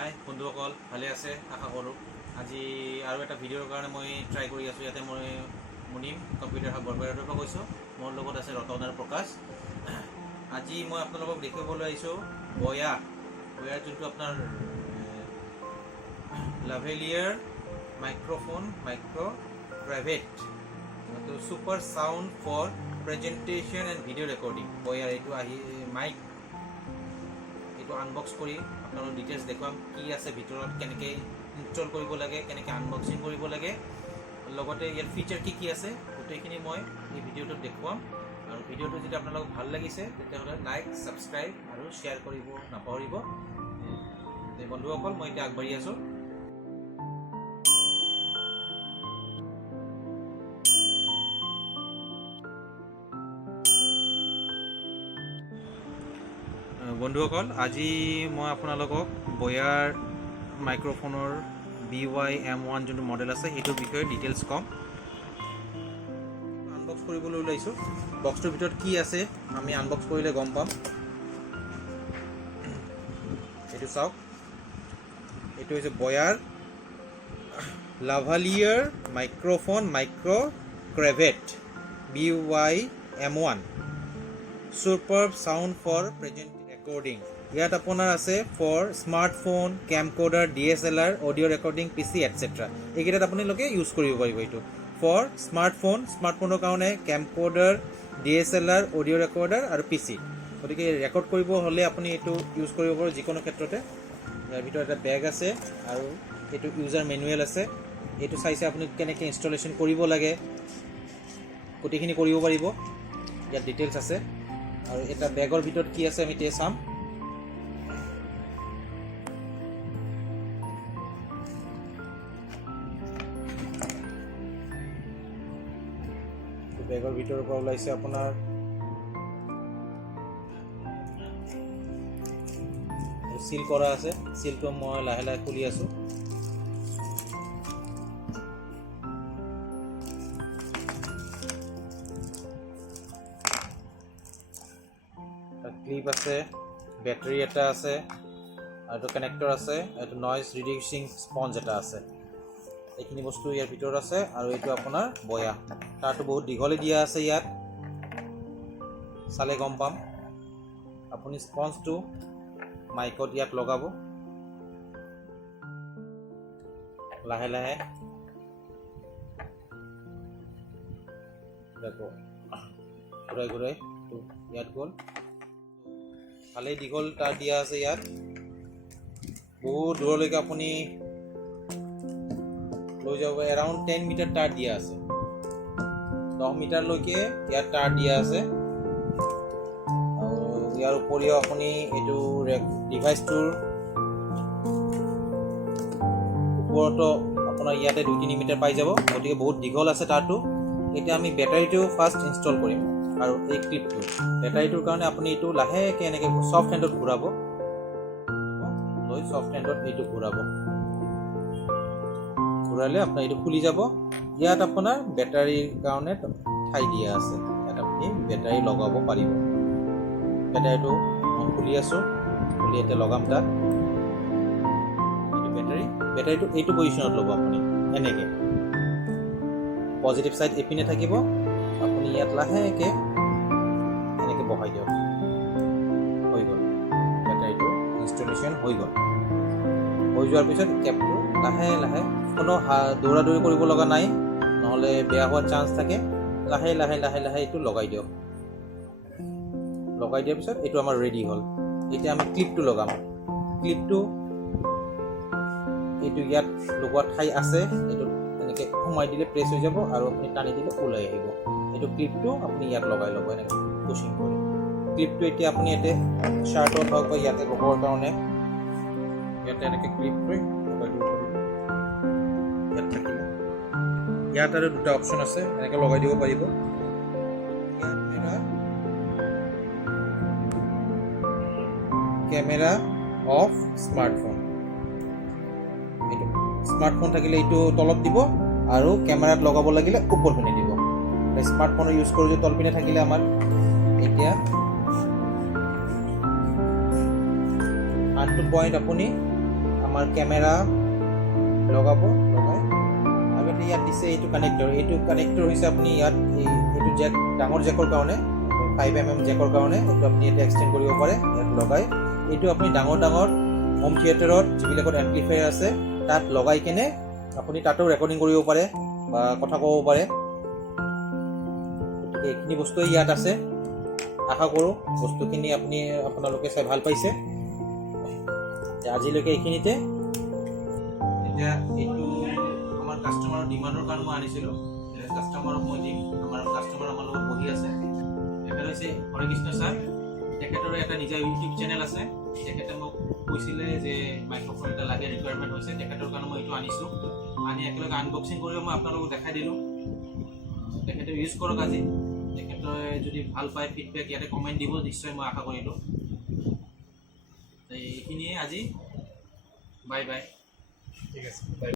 হাই বন্ধুসকল, ভালে আছে আশা কৰোঁ। আজি আৰু এটা ভিডিঅ'ৰ কাৰণে মই ট্ৰাই কৰি আছোঁ। ইয়াতে মই মুনিম কম্পিউটাৰ হাব বৰপেটাৰ পৰা কৈছোঁ। মোৰ লগত আছে ৰতন আৰু প্ৰকাশ। আজি মই আপোনালোকক দেখাবলৈ আহিছোঁ বয়াৰ যোনটো আপোনাৰ lavalier microphone private super sound for presentation and video' recording. Boya এইটো মাইক আনবক্স কৰি আপোনালোক ডিটেইলছ দেখুৱাম, কি আছে ভিতৰত, কেনেকৈ ইনষ্টল কৰিব লাগে, কেনেকৈ আনবক্সিং কৰিব লাগে, লগতে ইয়াৰ ফিচাৰ কি আছে গোটেইখিনি মই এই ভিডিঅ'টোত দেখুৱাম। আৰু ভিডিঅ'টো যদি আপোনালোকক ভাল লাগিছে তেতিয়াহ'লে লাইক, ছাবস্ক্ৰাইব আৰু শ্বেয়াৰ কৰিব নাপাহৰিব। বন্ধুসকল, মই এতিয়া আগবাঢ়ি আছোঁ। বন্ধুসকল, আজি মই আপোনালোকক বয়াৰ মাইক্ৰ'ফোনৰ BY-M1 যোনটো মডেল আছে সেইটোৰ বিষয়ে ডিটেইলছ ক'ম। আনবক্স কৰিবলৈ ওলাইছোঁ। বক্সটোৰ ভিতৰত কি আছে আমি আনবক্স কৰিলে গম পাম। এইটো চাওক, এইটো হৈছে বয়াৰ লাভালিয়াৰ মাইক্ৰ'ফোন ক্ৰেভেট BY-M1 super sound for present recording. ইয়াত আপোনাৰ আছে for smartphone, camcorder, DSLR, audio' recording, PC etcetera. এইকেইটাত আপোনালোকে ইউজ কৰিব পাৰিব। এইটো ফৰ স্মাৰ্টফোনৰ কাৰণে কেমকৰ্ডাৰ, DSLR, অডিঅ' ৰেকৰ্ডাৰ আৰু PC। গতিকে ৰেকৰ্ড কৰিব হ'লে আপুনি এইটো ইউজ কৰিব পাৰিব যিকোনো ক্ষেত্ৰতে। ইয়াৰ ভিতৰত এটা বেগ আছে আৰু এইটো ইউজাৰ মেনুৱেল আছে। এইটো চাইছে আপুনি কেনেকৈ ইনষ্টলেশ্যন কৰিব লাগে, গোটেইখিনি কৰিব পাৰিব। ইয়াত ডিটেইলছ আছে। আৰু এটা বেগৰ ভিতৰত কি আছে আমি এতিয়া চাম। বেগৰ ভিতৰৰ পৰা ওলাইছে আপোনাৰ চিল কৰা আছে। চিলটো মই লাহে লাহে খুলি আছোঁ। ক্লিপ আছে, বেটাৰী এটা আছে, আৰু এইটো কানেক্টৰ আছে, এইটো নইজ ৰিডিউচিং স্পঞ্জ এটা আছে। এইখিনি বস্তু ইয়াৰ ভিতৰত আছে। আৰু এইটো আপোনাৰ বয়া, তাৰটো বহুত দীঘলে দিয়া আছে। ইয়াত চালে গম পাম। আপুনি স্পঞ্জটো মাইকত ইয়াত লগাব লাহে লাহে। ঘূৰাই ঘূৰাই ইয়াত গ'ল। ভালেই দীঘল তাৰ দিয়া আছে। ইয়াত বহুত দূৰলৈকে আপুনি লৈ যাব। এৰাউণ্ড 10 মিটাৰ তাৰ দিয়া আছে। 10 মিটাৰলৈকে ইয়াত তাৰ দিয়া আছে। আৰু ইয়াৰ উপৰিও আপুনি এইটো ডিভাইচটোৰ ওপৰতো আপোনাৰ ইয়াতে 2-3 মিটাৰ পাই যাব। গতিকে বহুত দীঘল আছে তাঁৰটো। এতিয়া আমি বেটাৰীটো ফাৰ্ষ্ট ইনষ্টল কৰিম। আৰু এই ক্লিপটো বেটাৰীটোৰ কাৰণে আপুনি এইটো লাহেকৈ এনেকৈ ছফ্ট হেণ্ডত ঘূৰাব। লৈ ছফ্ট হেণ্ডত এইটো ঘূৰালে আপোনাৰ এইটো খুলি যাব। ইয়াত আপোনাৰ বেটাৰীৰ কাৰণে ঠাই দিয়া আছে। ইয়াত আপুনি বেটাৰী লগাব পাৰিব। বেটাৰীটো মই খুলি আছোঁ। খুলি এতিয়া লগাম তাত। এইটো বেটাৰীটো এইটো পজিশ্যনত ল'ব আপুনি। এনেকৈ পজিটিভ ছাইড এইপিনে থাকিব। আপুনি ইয়াত লাহেকৈ এনেকৈ বহাই দিয়ক। হৈ গ'ল, বেটাৰীটো ইনষ্টলেশ্যন হৈ গ'ল। হৈ যোৱাৰ পিছত কেপটো লাহে লাহে, কোনো দৌৰা দৌৰি কৰিব লগা নাই, নহ'লে বেয়া হোৱাৰ চান্স থাকে। লাহে লাহে লাহে লাহে এইটো লগাই দিয়ক। লগাই দিয়াৰ পিছত এইটো আমাৰ ৰেডি হ'ল। এতিয়া আমি ক্লিপটো লগাম। ক্লিপটো এইটো ইয়াত লগোৱা ঠাই আছে। এইটো এনেকৈ সোমাই দিলে প্ৰেছ হৈ যাব আৰু আপুনি টানি দিলে ওলাই আহিব। এইটো ক্লিপটো আপুনি ইয়াত লগাই ল'ব এনেকৈ পুচিং কৰি। ক্লিপটো এতিয়া আপুনি ইয়াতে শ্বাৰ্টত হওক বা ইয়াতে ল'বৰ কাৰণে ইয়াতে এনেকৈ ক্লিপ কৰি লগাই দিব পাৰিব। ইয়াত থাকিলে ইয়াত আৰু দুটা অপশ্যন আছে, এনেকৈ লগাই দিব পাৰিব। Camera off smartphone. এইটো স্মাৰ্টফোন থাকিলে এইটো তলত দিব, আৰু কেমেৰাত লগাব লাগিলে ওপৰ পিনে দিব। স্মাৰ্টফোনৰ ইউজ কৰোঁ যে তলপিনে থাকিলে আমাৰ এতিয়া আনটো পইণ্ট আপুনি আমাৰ কেমেৰা লগাব লগাই আৰু ইয়াত দিছে এইটো কানেক্টৰ হৈছে আপুনি ইয়াত এইটো জেক ডাঙৰ জেকৰ কাৰণে 5mm জেকৰ কাৰণে এইটো আপুনি ইয়াতে এক্সটেণ্ড কৰিব পাৰে ইয়াত লগাই এইটো আপুনি ডাঙৰ হোম থিয়েটাৰত যিবিলাকত এম্প্লিফায়াৰ আছে তাত লগাই কেনে আপুনি তাতো ৰেকৰ্ডিং কৰিব পাৰে বা কথা ক'ব পাৰে গতিকে এইখিনি বস্তুৱে ইয়াত আছে আশা কৰোঁ বস্তুখিনি আপোনালোকে চাই ভাল পাইছে আজিলৈকে এইখিনিতে এতিয়া এইটো আমাৰ কাষ্টমাৰৰ ডিমাণ্ডৰ কাৰণে মই আনিছিলোঁ কাষ্টমাৰক মই দিম আমাৰ কাষ্টমাৰ আমাৰ লগত বহি আছে তেখেত হৈছে হৰে কৃষ্ণ ছাৰ তেখেতৰো এটা নিজা ইউটিউব চেনেল আছে তেখেতে মোক কৈছিলে যে মাইক্ৰফোন এটা লাগে ৰিকুৱাৰমেণ্ট হৈছে তেখেতৰ কাৰণে মই এইটো আনিছোঁ আনি একেলগে আনবক্সিং কৰিও মই আপোনালোকক দেখাই দিলোঁ তেখেতে ইউজ কৰক আজি তেখেতে যদি ভাল পায় ফিডবেক ইয়াতে কমেণ্ট দিব নিশ্চয় মই আশা কৰিলোঁ এইখিনিয়ে আজি বাই বাই ঠিক আছে বাই